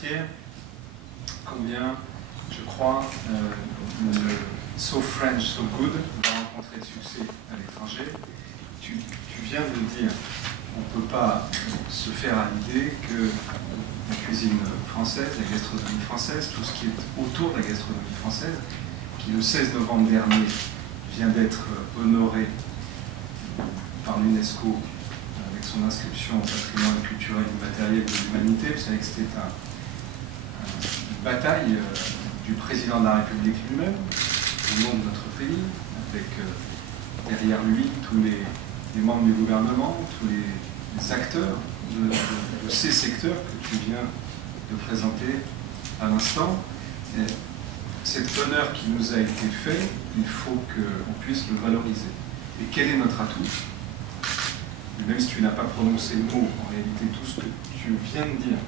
Pierre combien, je crois, le So French, So Good va rencontrer de succès à l'étranger. Tu viens de le dire, on ne peut pas se faire à l'idée que la cuisine française, la gastronomie française, tout ce qui est autour de la gastronomie française, qui le 16 novembre dernier vient d'être honoré par l'UNESCO avec son inscription au patrimoine culturel et matériel de l'humanité. Vous savez que c'était une bataille du président de la République lui-même, au nom de notre pays, avec derrière lui tous les membres du gouvernement, tous les acteurs de ces secteurs que tu viens de présenter à l'instant. Cet honneur qui nous a été fait, il faut qu'on puisse le valoriser. Et quel est notre atout? Même si tu n'as pas prononcé le mot, en réalité tout ce que tu viens de dire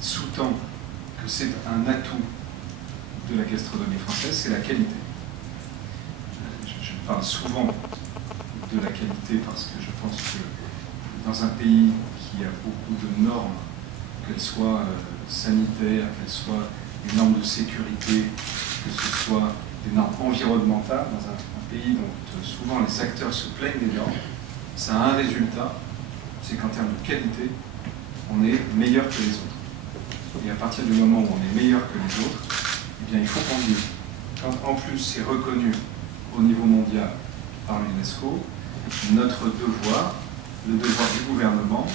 sous-tend que c'est un atout de la gastronomie française, c'est la qualité. Je parle souvent de la qualité parce que je pense que dans un pays qui a beaucoup de normes, qu'elles soient sanitaires, qu'elles soient des normes de sécurité, que ce soit des normes environnementales, dans un pays dont souvent les acteurs se plaignent des normes, ça a un résultat, c'est qu'en termes de qualité, on est meilleur que les autres. Et à partir du moment où on est meilleur que les autres, eh bien il faut qu'on dise, quand en plus c'est reconnu au niveau mondial par l'UNESCO, notre devoir, le devoir du gouvernement,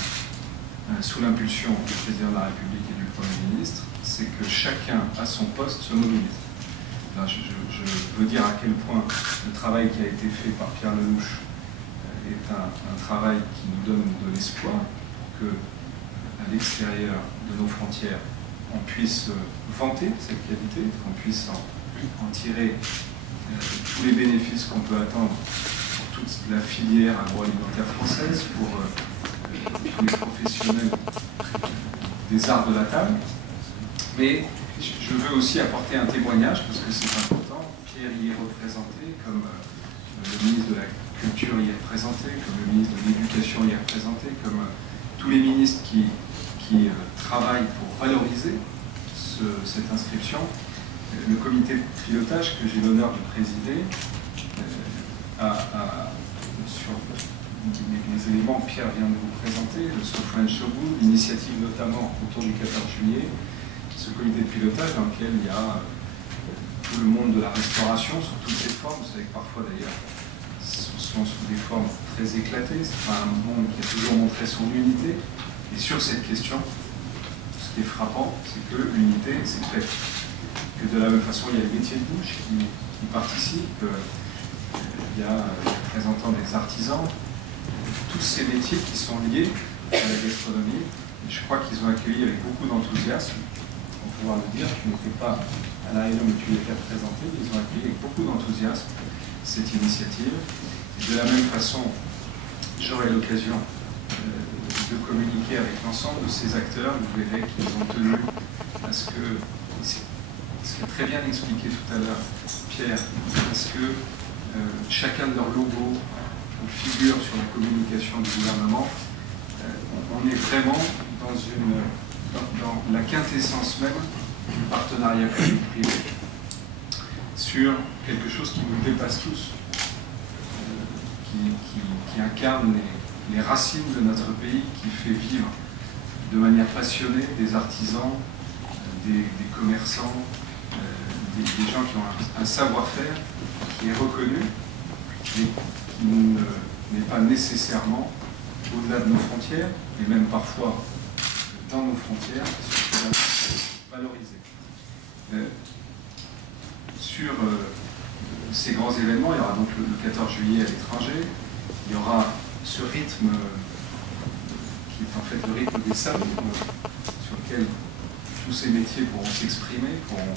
sous l'impulsion du président de la République et du Premier ministre, c'est que chacun à son poste se mobilise. Là, je veux dire à quel point le travail qui a été fait par Pierre Lelouch est un travail qui nous donne de l'espoir pour que, à l'extérieur de nos frontières, on puisse vanter cette qualité, qu'on puisse en tirer tous les bénéfices qu'on peut attendre pour toute la filière agroalimentaire française, pour tous les professionnels des arts de la table. Mais je veux aussi apporter un témoignage, parce que c'est important. Pierre y est représenté, comme le ministre de la Culture y est représenté, comme le ministre de l'Éducation y est représenté, comme tous les ministres qui travaillent pour valoriser cette inscription. Le comité de pilotage que j'ai l'honneur de présider sur les éléments que Pierre vient de vous présenter, le So French So Good, l'initiative notamment autour du 14 juillet, ce comité de pilotage dans lequel il y a tout le monde de la restauration sous toutes ses formes. Vous savez que parfois d'ailleurs ce sont sous des formes très éclatées, c'est pas un monde qui a toujours montré son unité. Et sur cette question, ce qui est frappant, c'est que l'unité s'est faite. Que de la même façon, il y a les métiers de bouche qui participent, il y a les représentants des artisans, tous ces métiers qui sont liés à la gastronomie. Et je crois qu'ils ont accueilli avec beaucoup d'enthousiasme, pour pouvoir le dire, tu n'étais pas à la réunion mais tu l'étais représenté, ils ont accueilli avec beaucoup d'enthousiasme cette initiative. Et de la même façon, j'aurai l'occasion de communiquer avec l'ensemble de ces acteurs. Vous verrez qu'ils ont tenu à ce que, ce qu'a très bien expliqué tout à l'heure Pierre, à ce que chacun de leurs logos figure sur la communication du gouvernement. On est vraiment dans la quintessence même du partenariat public-privé sur quelque chose qui nous dépasse tous, qui incarne les racines de notre pays, qui fait vivre de manière passionnée des artisans, des commerçants, des gens qui ont un savoir-faire qui est reconnu, mais qui n'est pas nécessairement au-delà de nos frontières, et même parfois dans nos frontières, valorisé. Sur ces grands événements, il y aura donc le 14 juillet à l'étranger, il y aura ce rythme qui est en fait le rythme des salles, sur lequel tous ces métiers pourront s'exprimer, pourront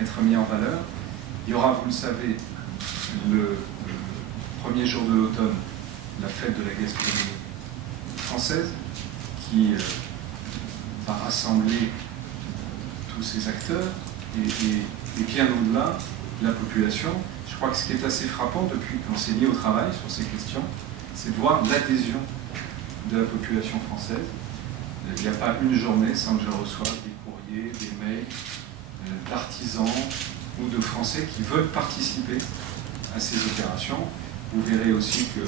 être mis en valeur. Il y aura, vous le savez, le premier jour de l'automne, la fête de la gastronomie française, qui va rassembler tous ces acteurs et bien au-delà la population. Je crois que ce qui est assez frappant depuis qu'on s'est mis au travail sur ces questions, c'est de voir l'adhésion de la population française. Il n'y a pas une journée sans que je reçoive des courriers envoyer des mails d'artisans ou de Français qui veulent participer à ces opérations. Vous verrez aussi que,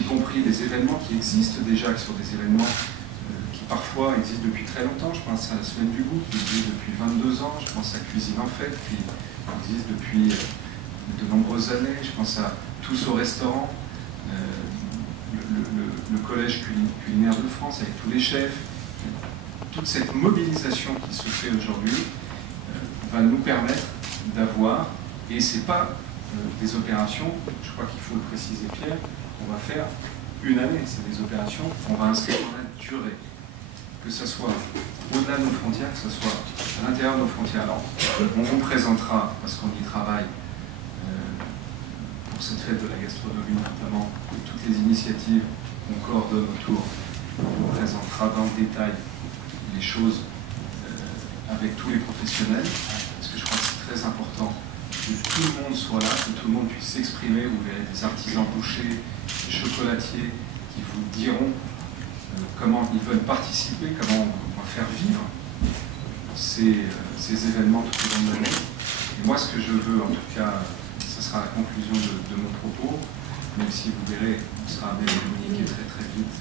y compris les événements qui existent déjà, qui sont des événements qui parfois existent depuis très longtemps. Je pense à la Semaine du Goût, qui existe depuis 22 ans. Je pense à Cuisine en Fête, qui existe depuis de nombreuses années. Je pense à Tous au restaurant, le collège culinaire de France avec tous les chefs. Toute cette mobilisation qui se fait aujourd'hui va nous permettre d'avoir, et ce n'est pas des opérations, je crois qu'il faut le préciser Pierre, on va faire une année, c'est des opérations qu'on va inscrire dans la durée, que ce soit au-delà de nos frontières, que ce soit à l'intérieur de nos frontières. Alors, on vous présentera, parce qu'on y travaille, pour cette fête de la gastronomie notamment, et toutes les initiatives qu'on coordonne autour, on vous présentera dans le détail les choses avec tous les professionnels, parce que je crois que c'est très important que tout le monde soit là, que tout le monde puisse s'exprimer. Vous verrez des artisans bouchers, des chocolatiers qui vous diront comment ils veulent participer, comment on va faire vivre ces événements tout au long de l'année. Et moi, ce que je veux, en tout cas, ce sera la conclusion de mon propos, même si vous verrez, on sera amené à communiquer très très vite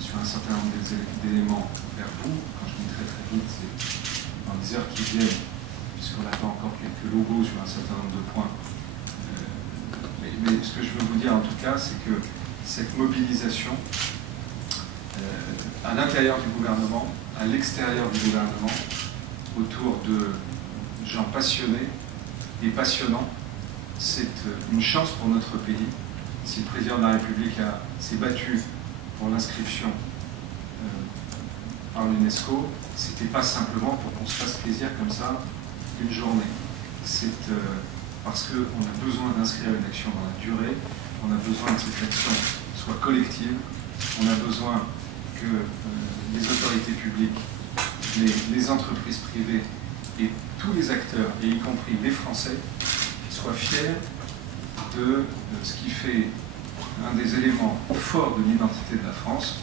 sur un certain nombre d'éléments vers vous. Quand je dis très très vite, c'est dans les heures qui viennent, puisqu'on attend encore quelques logos sur un certain nombre de points. Mais ce que je veux vous dire en tout cas, c'est que cette mobilisation à l'intérieur du gouvernement, à l'extérieur du gouvernement, autour de gens passionnés et passionnants, c'est une chance pour notre pays. Si le président de la République s'est battu pour l'inscription par l'UNESCO, c'était pas simplement pour qu'on se fasse plaisir comme ça une journée. C'est parce qu'on a besoin d'inscrire une action dans la durée, on a besoin que cette action soit collective, on a besoin que les autorités publiques, les entreprises privées et tous les acteurs, et y compris les Français, soient fiers de ce qui fait un des éléments forts de l'identité de la France,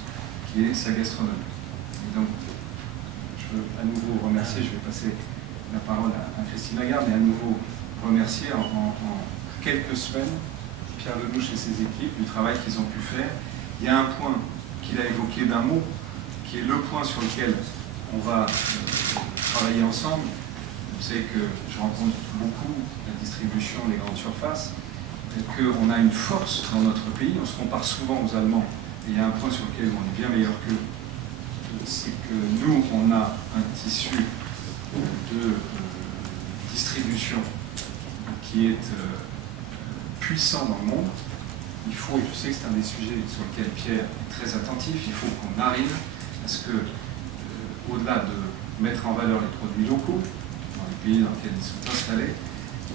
qui est sa gastronomie. Et donc, je veux à nouveau remercier, je vais passer la parole à Christine Lagarde, et à nouveau remercier en quelques semaines Pierre Lenouche et ses équipes du travail qu'ils ont pu faire. Il y a un point qu'il a évoqué d'un mot, qui est le point sur lequel on va travailler ensemble. Vous savez que je rencontre beaucoup la distribution, les grandes surfaces, qu'on a une force dans notre pays. On se compare souvent aux Allemands, et il y a un point sur lequel on est bien meilleur qu'eux, c'est que nous, on a un tissu de distribution qui est puissant dans le monde. Il faut, et je sais que c'est un des sujets sur lesquels Pierre est très attentif, il faut qu'on arrive à ce que, au-delà de mettre en valeur les produits locaux, dans les pays dans lesquels ils sont installés,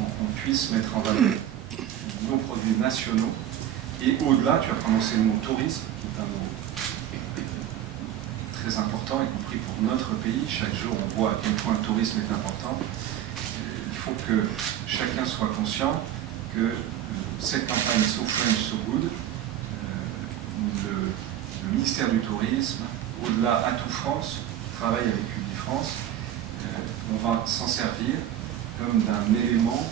on puisse mettre en valeur nos produits nationaux. Et au-delà, tu as prononcé le mot tourisme, qui est un mot très important, y compris pour notre pays. Chaque jour, on voit à quel point le tourisme est important. Il faut que chacun soit conscient que cette campagne So French, So Good, le ministère du Tourisme, au-delà Atout France, travaille avec Publi-France, on va s'en servir comme d'un élément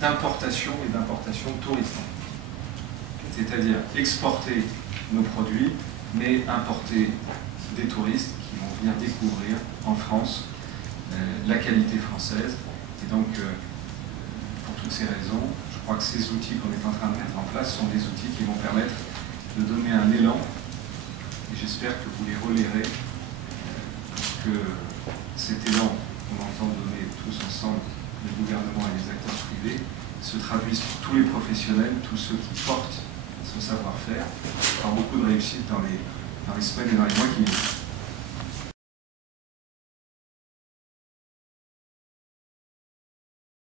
d'importation et d'importation touristique. C'est-à-dire exporter nos produits, mais importer des touristes qui vont venir découvrir en France la qualité française. Et donc, pour toutes ces raisons, je crois que ces outils qu'on est en train de mettre en place sont des outils qui vont permettre de donner un élan, et j'espère que vous les relierez, pour que cet élan qu'on entend donner tous ensemble, le gouvernement et les acteurs privés, se traduise pour tous les professionnels, tous ceux qui portent ce savoir-faire, par beaucoup de réussite dans les semaines et dans les mois qui viennent.